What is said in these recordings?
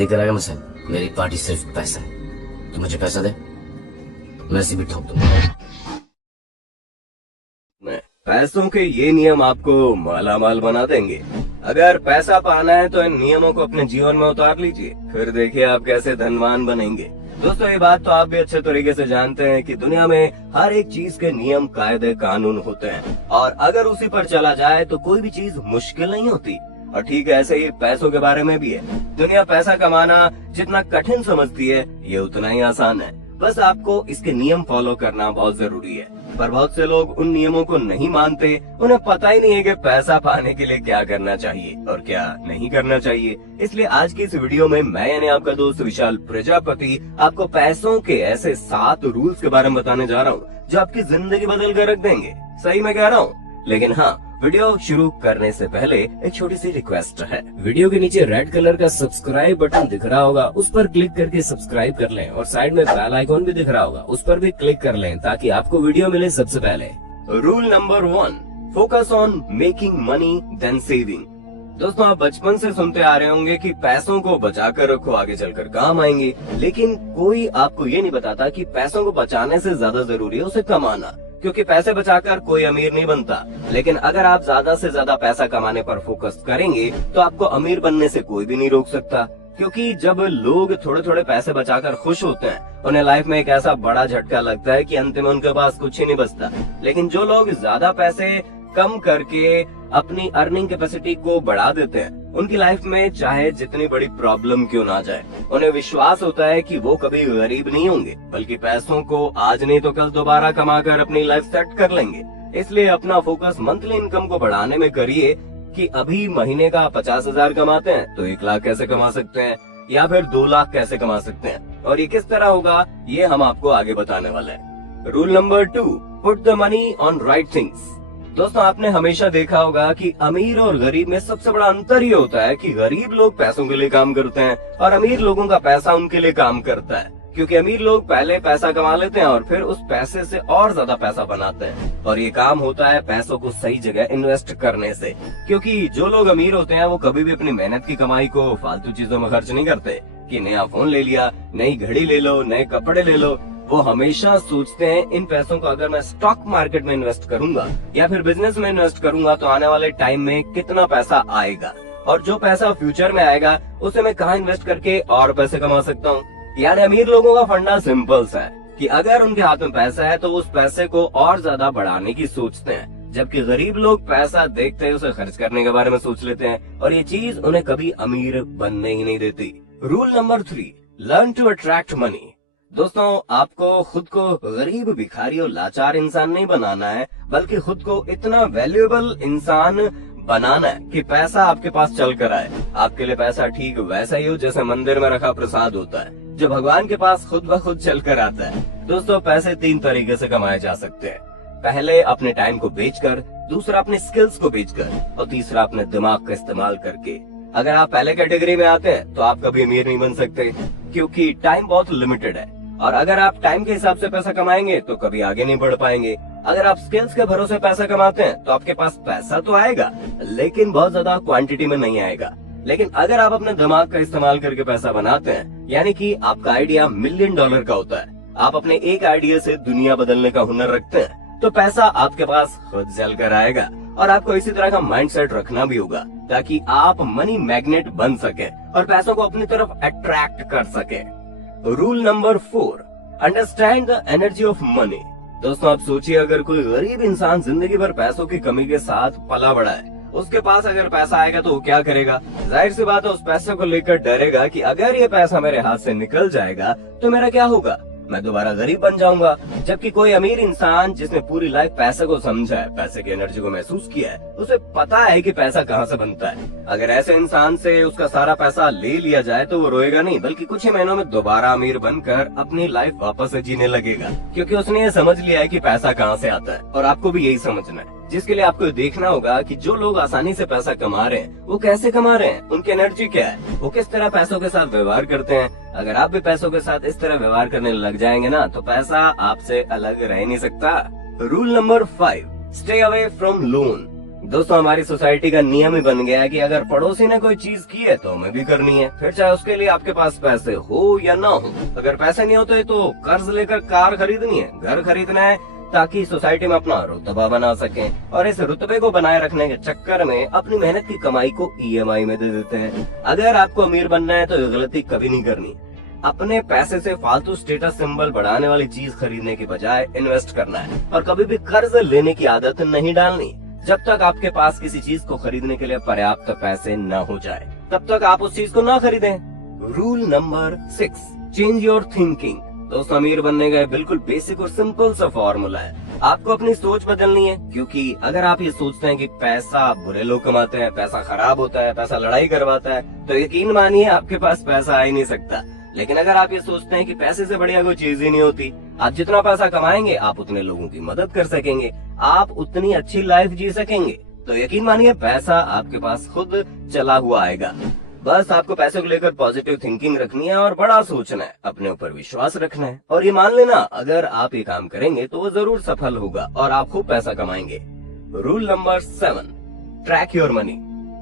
लेकर आएगा मुझसे। मेरी पार्टी सिर्फ पैसा है। तू मुझे पैसा दे, मैं ऐसे भी ठोक दूंगा। पैसों के ये नियम आपको मालामाल बना देंगे। अगर पैसा पाना है तो इन नियमों को अपने जीवन में उतार लीजिए, फिर देखिए आप कैसे धनवान बनेंगे। दोस्तों, ये बात तो आप भी अच्छे तरीके से जानते हैं कि दुनिया में हर एक चीज के नियम, कायदे, कानून होते हैं और अगर उसी पर चला जाए तो कोई भी चीज मुश्किल नहीं होती। और ठीक ऐसे ही पैसों के बारे में भी है। दुनिया पैसा कमाना जितना कठिन समझती है, ये उतना ही आसान है। बस आपको इसके नियम फॉलो करना बहुत जरूरी है। पर बहुत से लोग उन नियमों को नहीं मानते। उन्हें पता ही नहीं है कि पैसा पाने के लिए क्या करना चाहिए और क्या नहीं करना चाहिए। इसलिए आज की इस वीडियो में मैं यानी आपका दोस्त विशाल प्रजापति आपको पैसों के ऐसे 7 रूल्स के बारे में बताने जा रहा हूँ जो आपकी जिंदगी बदल कर रख देंगे। सही मैं कह रहा हूँ। लेकिन हाँ, वीडियो शुरू करने से पहले एक छोटी सी रिक्वेस्ट है। वीडियो के नीचे रेड कलर का सब्सक्राइब बटन दिख रहा होगा, उस पर क्लिक करके सब्सक्राइब कर लें और साइड में बेल आइकॉन भी दिख रहा होगा, उस पर भी क्लिक कर लें ताकि आपको वीडियो मिले सबसे पहले। Rule number 1, focus on making money then saving. दोस्तों, आप बचपन से सुनते आ रहे होंगे कि पैसों को बचा कर रखो, आगे चलकर काम आएंगे। लेकिन कोई आपको ये नहीं बताता कि पैसों को बचाने से ज्यादा जरूरी है उसे कमाना, क्योंकि पैसे बचाकर कोई अमीर नहीं बनता। लेकिन अगर आप ज्यादा से ज्यादा पैसा कमाने पर फोकस करेंगे तो आपको अमीर बनने से कोई भी नहीं रोक सकता। क्योंकि जब लोग थोड़े थोड़े पैसे बचाकर खुश होते हैं, उन्हें लाइफ में एक ऐसा बड़ा झटका लगता है कि अंत में उनके पास कुछ ही नहीं बचता। लेकिन जो लोग ज्यादा पैसे कम करके अपनी अर्निंग कैपेसिटी को बढ़ा देते हैं, उनकी लाइफ में चाहे जितनी बड़ी प्रॉब्लम क्यों ना जाए, उन्हें विश्वास होता है कि वो कभी गरीब नहीं होंगे, बल्कि पैसों को आज नहीं तो कल दोबारा कमाकर अपनी लाइफ सेट कर लेंगे। इसलिए अपना फोकस मंथली इनकम को बढ़ाने में करिए कि अभी महीने का 50,000 कमाते हैं तो 1 लाख कैसे कमा सकते हैं, या फिर 2 लाख कैसे कमा सकते हैं, और ये किस तरह होगा ये हम आपको आगे बताने वाले हैं। Rule number 2, put the money on right things. दोस्तों, आपने हमेशा देखा होगा कि अमीर और गरीब में सबसे बड़ा अंतर ये होता है कि गरीब लोग पैसों के लिए काम करते हैं और अमीर लोगों का पैसा उनके लिए काम करता है। क्योंकि अमीर लोग पहले पैसा कमा लेते हैं और फिर उस पैसे से और ज्यादा पैसा बनाते हैं, और ये काम होता है पैसों को सही जगह इन्वेस्ट करने से। क्योंकि जो लोग अमीर होते हैं वो कभी भी अपनी मेहनत की कमाई को फालतू चीजों में खर्च नहीं करते कि नया फोन ले लिया, नई घड़ी ले लो, नए कपड़े ले लो। वो हमेशा सोचते हैं इन पैसों को अगर मैं स्टॉक मार्केट में इन्वेस्ट करूंगा या फिर बिजनेस में इन्वेस्ट करूंगा तो आने वाले टाइम में कितना पैसा आएगा, और जो पैसा फ्यूचर में आएगा उसे मैं कहाँ इन्वेस्ट करके और पैसे कमा सकता हूँ। यानी अमीर लोगों का फंडा सिंपल सा है कि अगर उनके हाथ में पैसा है तो उस पैसे को और ज्यादा बढ़ाने की सोचते हैं, जबकि गरीब लोग पैसा देखते ही उसे खर्च करने के बारे में सोच लेते हैं, और ये चीज उन्हें कभी अमीर बनने ही नहीं देती। Rule number 3, learn to attract money. दोस्तों, आपको खुद को गरीब, भिखारी और लाचार इंसान नहीं बनाना है, बल्कि खुद को इतना वैल्यूएबल इंसान बनाना है कि पैसा आपके पास चल कर आए। आपके लिए पैसा ठीक वैसा ही हो जैसे मंदिर में रखा प्रसाद होता है, जो भगवान के पास खुद ब खुद चल कर आता है। दोस्तों, पैसे 3 तरीके से कमाए जा सकते हैं। पहले अपने टाइम को बेचकर, दूसरा अपने स्किल्स को बेचकर, और तीसरा अपने दिमाग का इस्तेमाल करके। अगर आप पहले कैटेगरी में आते हैं तो आप कभी अमीर नहीं बन सकते, क्योंकि टाइम बहुत लिमिटेड है, और अगर आप टाइम के हिसाब से पैसा कमाएंगे तो कभी आगे नहीं बढ़ पाएंगे। अगर आप स्किल्स के भरोसे पैसा कमाते हैं तो आपके पास पैसा तो आएगा, लेकिन बहुत ज्यादा क्वांटिटी में नहीं आएगा। लेकिन अगर आप अपने दिमाग का इस्तेमाल करके पैसा बनाते हैं, यानी कि आपका आइडिया $1 मिलियन का होता है, आप अपने एक आइडिया से दुनिया बदलने का हुनर रखते हैं, तो पैसा आपके पास खुद चल कर आएगा। और आपको इसी तरह का माइंडसेट रखना भी होगा ताकि आप मनी मैग्नेट बन सके और पैसों को अपनी तरफ अट्रैक्ट कर सके। Rule number 4, understand the energy of money. दोस्तों, आप सोचिए, अगर कोई गरीब इंसान जिंदगी भर पैसों की कमी के साथ पला बड़ा है, उसके पास अगर पैसा आएगा तो वो क्या करेगा? जाहिर सी बात है, उस पैसे को लेकर डरेगा कि अगर ये पैसा मेरे हाथ से निकल जाएगा तो मेरा क्या होगा, मैं दोबारा गरीब बन जाऊंगा। जबकि कोई अमीर इंसान जिसने पूरी लाइफ पैसे को समझा है, पैसे की एनर्जी को महसूस किया है, उसे पता है कि पैसा कहाँ से बनता है। अगर ऐसे इंसान से उसका सारा पैसा ले लिया जाए तो वो रोएगा नहीं, बल्कि कुछ ही महीनों में दोबारा अमीर बनकर अपनी लाइफ वापस से जीने लगेगा, क्योंकि उसने ये समझ लिया है कि पैसा कहाँ से आता है। और आपको भी यही समझना है, जिसके लिए आपको देखना होगा कि जो लोग आसानी से पैसा कमा रहे हैं वो कैसे कमा रहे हैं, उनकी एनर्जी क्या है, वो किस तरह पैसों के साथ व्यवहार करते हैं। अगर आप भी पैसों के साथ इस तरह व्यवहार करने लग जाएंगे ना, तो पैसा आपसे अलग रह नहीं सकता। Rule number 5, stay away from loan. दोस्तों हमारी सोसाइटी का नियम ही बन गया है कि अगर पड़ोसी ने कोई चीज की है तो हमें भी करनी है, फिर चाहे उसके लिए आपके पास पैसे हो या ना हो। अगर पैसे नहीं होते तो कर्ज लेकर कार खरीदनी है, घर खरीदना है, ताकि सोसाइटी में अपना रुतबा बना सकें। और इस रुतबे को बनाए रखने के चक्कर में अपनी मेहनत की कमाई को EMI में दे देते हैं। अगर आपको अमीर बनना है तो ये गलती कभी नहीं करनी। अपने पैसे से फालतू स्टेटस सिंबल बढ़ाने वाली चीज खरीदने की बजाय इन्वेस्ट करना है, और कभी भी कर्ज लेने की आदत नहीं डालनी। जब तक आपके पास किसी चीज को खरीदने के लिए पर्याप्त पैसे न हो जाए, तब तक आप उस चीज को ना खरीदें। Rule number 6, change your thinking. दोस्तों अमीर बनने का बिल्कुल बेसिक और सिंपल सा फॉर्मूला है। आपको अपनी सोच बदलनी है, क्योंकि अगर आप ये सोचते हैं कि पैसा बुरे लोग कमाते हैं, पैसा खराब होता है, पैसा लड़ाई करवाता है, तो यकीन मानिए आपके पास पैसा आ ही नहीं सकता। लेकिन अगर आप ये सोचते हैं कि पैसे से बढ़िया कोई चीज ही नहीं होती, आप जितना पैसा कमाएंगे आप उतने लोगों की मदद कर सकेंगे, आप उतनी अच्छी लाइफ जी सकेंगे, तो यकीन मानिए पैसा आपके पास खुद चला हुआ आएगा। बस आपको पैसे को लेकर पॉजिटिव थिंकिंग रखनी है और बड़ा सोचना है, अपने ऊपर विश्वास रखना है, और ये मान लेना अगर आप ये काम करेंगे तो वो जरूर सफल होगा और आप खूब पैसा कमाएंगे। Rule number 7, track your money.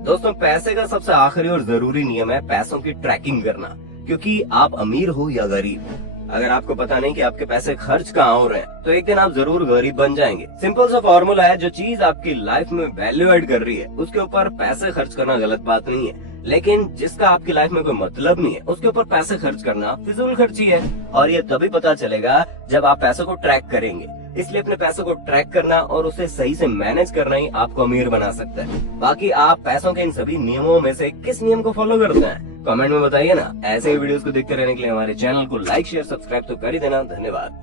दोस्तों पैसे का सबसे आखिरी और जरूरी नियम है पैसों की ट्रैकिंग करना, क्योंकि आप अमीर हो या गरीब, अगर आपको पता नहीं कि आपके पैसे खर्च कहाँ हो रहे हैं तो एक दिन आप जरूर गरीब बन जाएंगे। सिंपल सा फॉर्मूला है, जो चीज आपकी लाइफ में वैल्यू एड कर रही है उसके ऊपर पैसे खर्च करना गलत बात नहीं है, लेकिन जिसका आपकी लाइफ में कोई मतलब नहीं है उसके ऊपर पैसे खर्च करना फिजूल खर्ची है। और ये तभी पता चलेगा जब आप पैसों को ट्रैक करेंगे। इसलिए अपने पैसों को ट्रैक करना और उसे सही से मैनेज करना ही आपको अमीर बना सकता है। बाकी आप पैसों के इन सभी नियमों में से किस नियम को फॉलो करते हैं कमेंट में बताइए ना। ऐसे ही वीडियोस को देखते रहने के लिए हमारे चैनल को लाइक शेयर सब्सक्राइब तो कर ही देना। धन्यवाद।